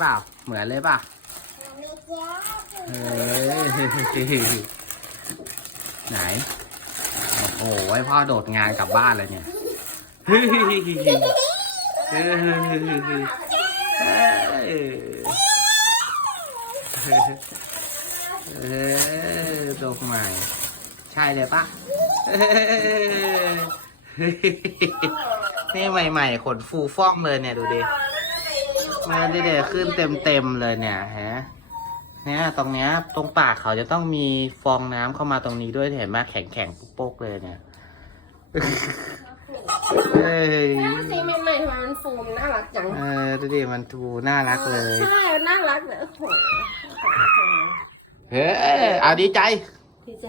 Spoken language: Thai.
เปล่า เหมือนเลยเปล่าไม่เฮ้ยไหน โอ้โหให้พ่อโดดงานกลับบ้านเลยเนี่ยเฮ้ยเออดกใหม่ ใช่เลยปะ นี่ใหม่ ๆ ขนฟูฟ่องเลยเนี่ยดูดิมาดิเดี๋ยวขึ้นเต็มๆเลยเนี่ยฮะเนี่ยตรงเนี้ยตรงปากเขาจะต้องมีฟองน้ำเข้ามาตรงนี้ด้วยเห็นไหมแข็งแข็งๆปุ๊กๆเลยเนี่ยเอ้ยสีใหม่ๆทำไมมันฟูมน่ารักจังเออดูดิมันดูน่ารักเลยใช่น่ารักเลยโอ้โหเฮ้ยเอาดีใจดีใจ